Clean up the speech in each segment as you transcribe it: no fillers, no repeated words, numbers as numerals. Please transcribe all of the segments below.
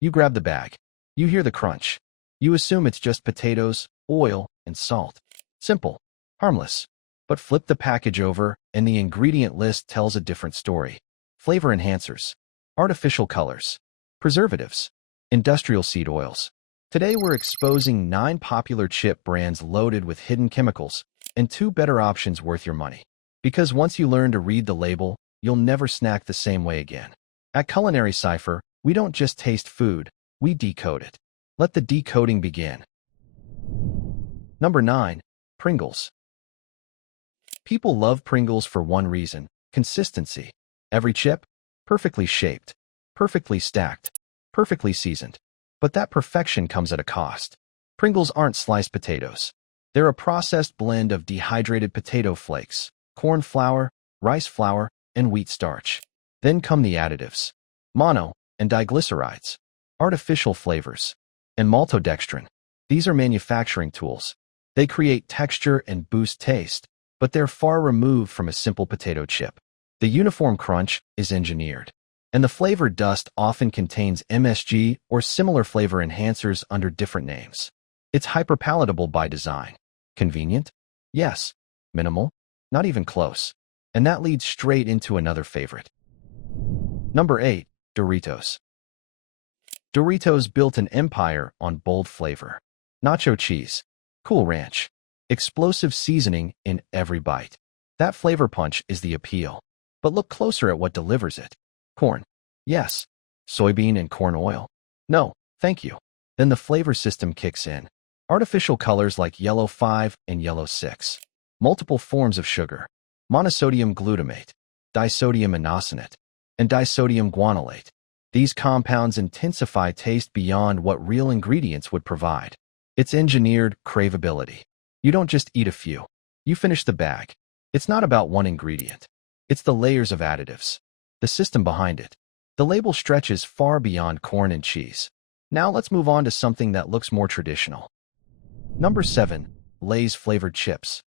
You grab the bag. You hear the crunch. You assume it's just potatoes, oil, and salt. Simple. Harmless. But flip the package over, and the ingredient list tells a different story. Flavor enhancers. Artificial colors. Preservatives. Industrial seed oils. Today we're exposing 9 popular chip brands loaded with hidden chemicals and 2 better options worth your money. Because once you learn to read the label, you'll never snack the same way again. At Culinary Cipher, we don't just taste food, we decode it. Let the decoding begin. Number 9. Pringles. People love Pringles for one reason: consistency. Every chip, perfectly shaped, perfectly stacked, perfectly seasoned. But that perfection comes at a cost. Pringles aren't sliced potatoes. They're a processed blend of dehydrated potato flakes, corn flour, rice flour, and wheat starch. Then come the additives: mono and diglycerides, artificial flavors, and maltodextrin. These are manufacturing tools. They create texture and boost taste, but they're far removed from a simple potato chip. The uniform crunch is engineered, and the flavor dust often contains MSG or similar flavor enhancers under different names. It's hyperpalatable by design. Convenient? Yes. Minimal? Not even close. And that leads straight into another favorite. Number 8. Doritos. Doritos built an empire on bold flavor. Nacho cheese, Cool Ranch, explosive seasoning in every bite. That flavor punch is the appeal. But look closer at what delivers it. Corn. Yes. Soybean and corn oil. No, thank you. Then the flavor system kicks in. Artificial colors like yellow 5 and yellow 6. Multiple forms of sugar. Monosodium glutamate, disodium inosonate, and disodium guanylate. These compounds intensify taste beyond what real ingredients would provide. It's engineered craveability. You don't just eat a few. You finish the bag. It's not about one ingredient. It's the layers of additives, the system behind it. The label stretches far beyond corn and cheese. Now let's move on to something that looks more traditional. Number 7. Lay's flavored chips.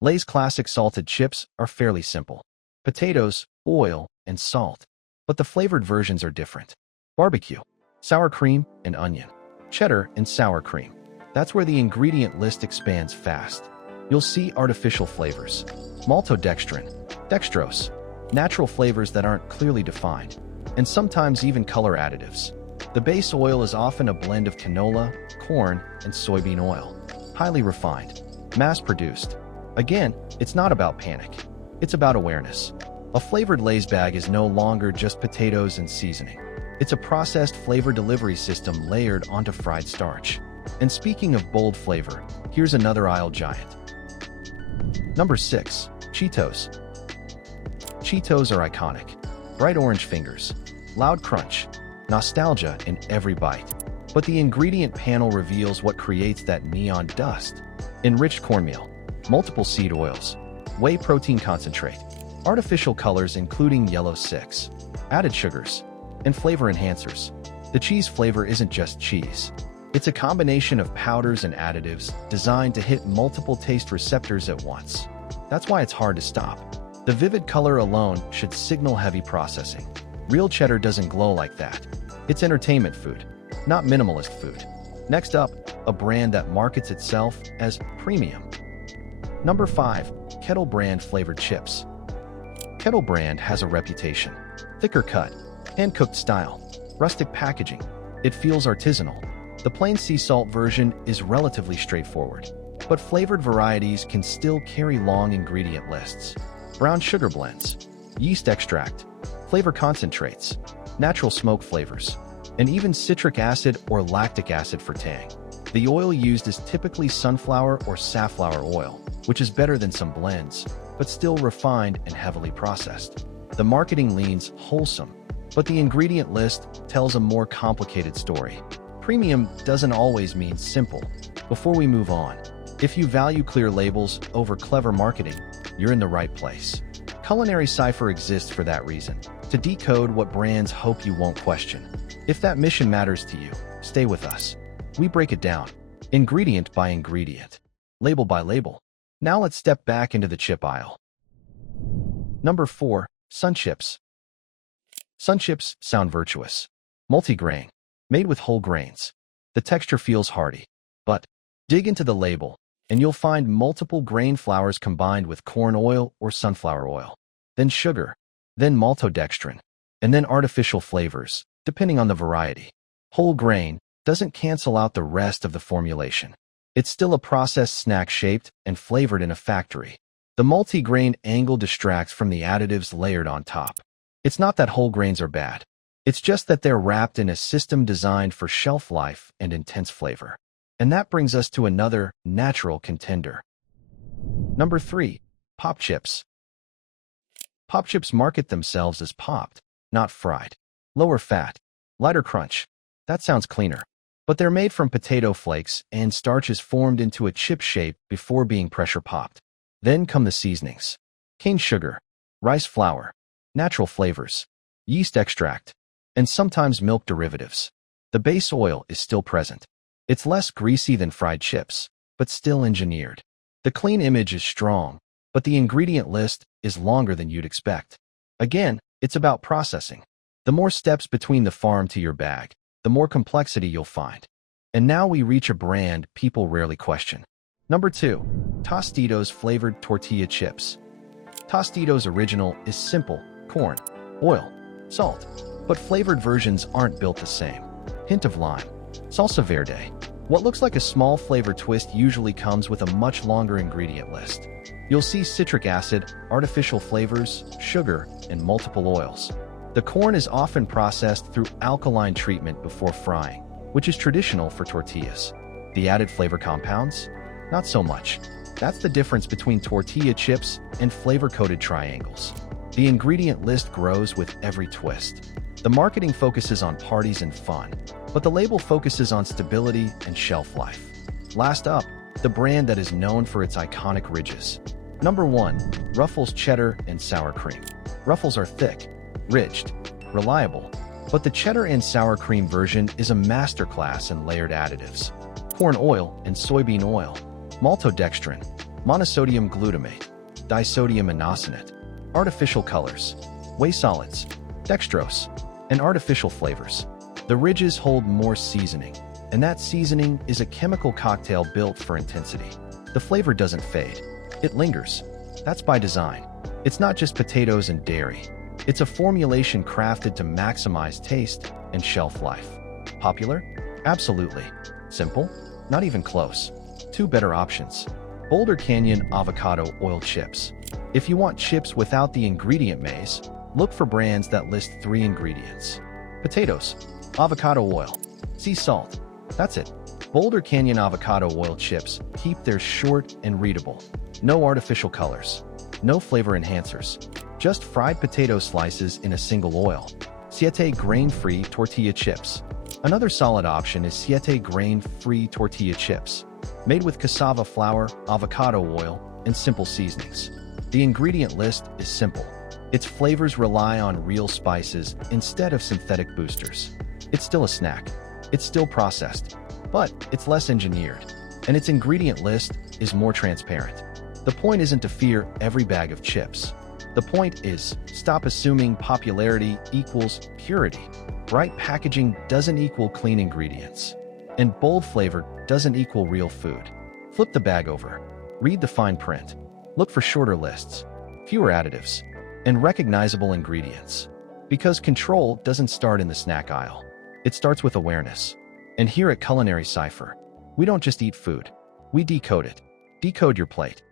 Lay's classic salted chips are fairly simple: potatoes, oil, and salt. But the flavored versions are different. Barbecue, sour cream, and onion. Cheddar and sour cream. That's where the ingredient list expands fast. You'll see artificial flavors: maltodextrin, dextrose, natural flavors that aren't clearly defined, and sometimes even color additives. The base oil is often a blend of canola, corn, and soybean oil. Highly refined, mass-produced. Again, it's not about panic. It's about awareness. A flavored Lay's bag is no longer just potatoes and seasoning. It's a processed flavor delivery system layered onto fried starch. And speaking of bold flavor, here's another aisle giant. Number 6. Cheetos. Cheetos are iconic. Bright orange fingers, loud crunch, nostalgia in every bite. But the ingredient panel reveals what creates that neon dust. Enriched cornmeal, multiple seed oils, whey protein concentrate, artificial colors including yellow 6, added sugars, and flavor enhancers. The cheese flavor isn't just cheese. It's a combination of powders and additives designed to hit multiple taste receptors at once. That's why it's hard to stop. The vivid color alone should signal heavy processing. Real cheddar doesn't glow like that. It's entertainment food, not minimalist food. Next up, a brand that markets itself as premium. Number 5. Kettle Brand flavored chips. Kettle Brand has a reputation: thicker cut, hand-cooked style, rustic packaging. It feels artisanal. The plain sea salt version is relatively straightforward, but flavored varieties can still carry long ingredient lists: brown sugar blends, yeast extract, flavor concentrates, natural smoke flavors, and even citric acid or lactic acid for tang. The oil used is typically sunflower or safflower oil, which is better than some blends, but still refined and heavily processed. The marketing leans wholesome, but the ingredient list tells a more complicated story. Premium doesn't always mean simple. Before we move on, if you value clear labels over clever marketing, you're in the right place. Culinary Cipher exists for that reason, to decode what brands hope you won't question. If that mission matters to you, stay with us. We break it down, ingredient by ingredient, label by label. Now let's step back into the chip aisle. Number 4. Sun Chips. Sun chips sound virtuous. Multigrain, made with whole grains. The texture feels hearty. But dig into the label, and you'll find multiple grain flours combined with corn oil or sunflower oil. Then sugar, then maltodextrin, and then artificial flavors, depending on the variety. Whole grain doesn't cancel out the rest of the formulation. It's still a processed snack shaped and flavored in a factory. The multigrain angle distracts from the additives layered on top. It's not that whole grains are bad. It's just that they're wrapped in a system designed for shelf life and intense flavor. And that brings us to another natural contender. Number 3. Pop chips. Pop chips market themselves as popped, not fried. Lower fat, lighter crunch. That sounds cleaner. But they're made from potato flakes and starches formed into a chip shape before being pressure popped. Then come the seasonings. Cane sugar, rice flour, natural flavors, yeast extract, and sometimes milk derivatives. The base oil is still present. It's less greasy than fried chips, but still engineered. The clean image is strong, but the ingredient list is longer than you'd expect. Again, it's about processing. The more steps between the farm to your bag, the more complexity you'll find. And now we reach a brand people rarely question. Number 2. Tostitos flavored tortilla chips. Tostitos original is simple, corn, oil, salt, but flavored versions aren't built the same. Hint of lime, salsa verde. What looks like a small flavor twist usually comes with a much longer ingredient list. You'll see citric acid, artificial flavors, sugar, and multiple oils. The corn is often processed through alkaline treatment before frying, which is traditional for tortillas. The added flavor compounds? Not so much. That's the difference between tortilla chips and flavor-coated triangles. The ingredient list grows with every twist. The marketing focuses on parties and fun, but the label focuses on stability and shelf life. Last up, the brand that is known for its iconic ridges. Number 1. Ruffles cheddar and sour cream. Ruffles are thick, ridged, reliable, but the cheddar and sour cream version is a masterclass in layered additives. Corn oil and soybean oil, maltodextrin, monosodium glutamate, disodium inosonate, artificial colors, whey solids, dextrose, and artificial flavors. The ridges hold more seasoning, and that seasoning is a chemical cocktail built for intensity. The flavor doesn't fade. It lingers. That's by design. It's not just potatoes and dairy. It's a formulation crafted to maximize taste and shelf life. Popular? Absolutely. Simple? Not even close. 2 better options. Boulder Canyon avocado oil chips. If you want chips without the ingredient maze, look for brands that list 3 ingredients. Potatoes, avocado oil, sea salt. That's it. Boulder Canyon avocado oil chips keep theirs short and readable. No artificial colors. No flavor enhancers. Just fried potato slices in a single oil. Siete grain-free tortilla chips. Another solid option is Siete grain-free tortilla chips, made with cassava flour, avocado oil, and simple seasonings. The ingredient list is simple. Its flavors rely on real spices instead of synthetic boosters. It's still a snack. It's still processed, but it's less engineered, and its ingredient list is more transparent. The point isn't to fear every bag of chips. The point is, stop assuming popularity equals purity. Bright packaging doesn't equal clean ingredients, and bold flavor doesn't equal real food. Flip the bag over. Read the fine print. Look for shorter lists, fewer additives, and recognizable ingredients. Because control doesn't start in the snack aisle. It starts with awareness. And here at Culinary Cipher, we don't just eat food. We decode it. Decode your plate.